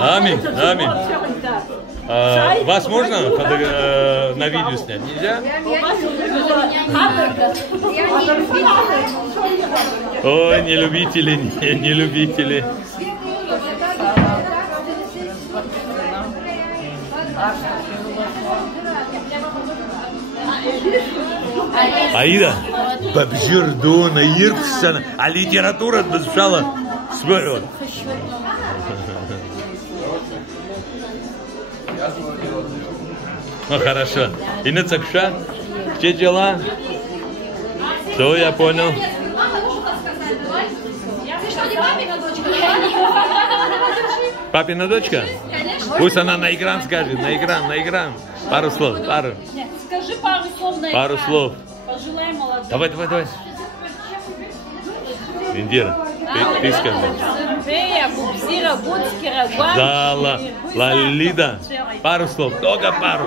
Аминь, аминь. Вас можно на видео снять? Нельзя? Ой, не любители, не любители. Аида, бабжирдона, ирксана, а литература дышала. Смотри. Ну хорошо. Инна Цакша, где дела? Все, я понял. Папина дочка? Пусть она на экран скажет, на экран. Пару слов, пару. Скажи пару слов на экран. Пару слов. Пожелай молодым. Давай. Индира, ты скажи. Да, Лалида. Пару слов, только пару.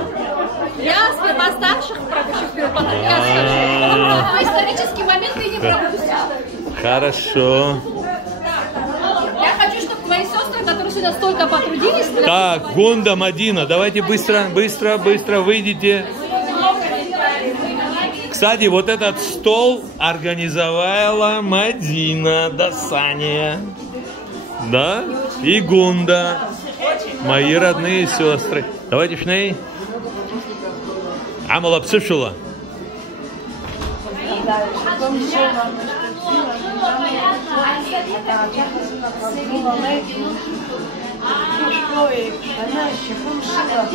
Я с постарших пропущу, потом я скажу. Исторический момент ты не пропустишь. Хорошо. Я хочу, чтобы твои сестры, которые сюда столько потрудились... Так, Гунда, Мадина, давайте быстро выйдите. Кстати, вот этот стол организовала Мадина Дасания. Да? И Гунда. Мои родные сестры. Давайте шней. Амала псышула.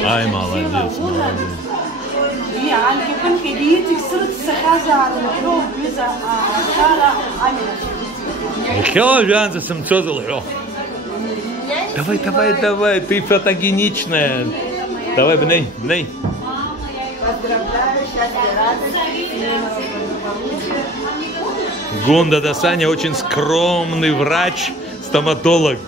Ай, молодец. Давай, ты фотогеничная. Давай, бней. Гунда Дасаня очень скромный врач, стоматолог.